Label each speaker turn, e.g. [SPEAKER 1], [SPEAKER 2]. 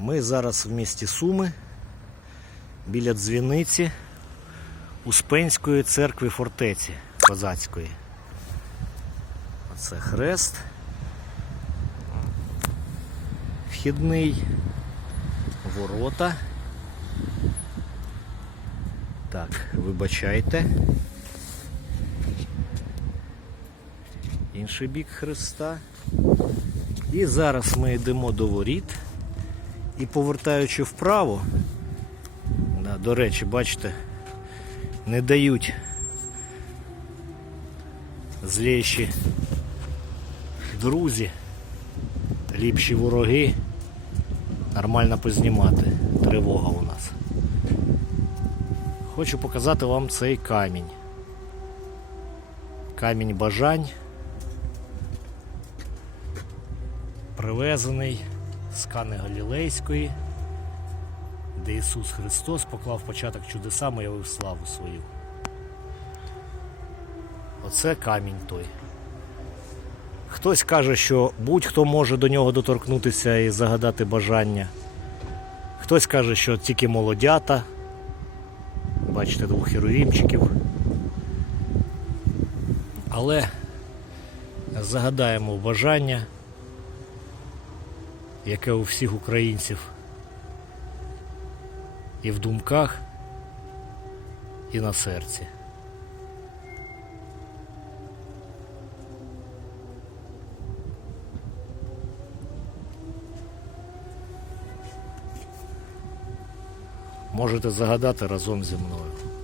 [SPEAKER 1] Ми зараз в місті Суми біля дзвіниці Успенської церкви фортеці козацької. Оце хрест. Вхідний. Ворота. Так, вибачайте. Інший бік хреста. І зараз ми йдемо до воріт. І повертаючи вправо, да, до речі, бачите, не дають зліші друзі, ліпші вороги нормально познімати. Тривога у нас. Хочу показати вам цей камінь. Камінь бажань. Привезений з Кани Галілейської, де Ісус Христос поклав початок чудесам і явив славу свою. Оце камінь той. Хтось каже, що будь-хто може до нього доторкнутися і загадати бажання. Хтось каже, що тільки молодята. Бачите, двох херовімчиків. Але загадаємо бажання яке у всіх українців і в думках, і на серці. Можете загадати разом зі мною.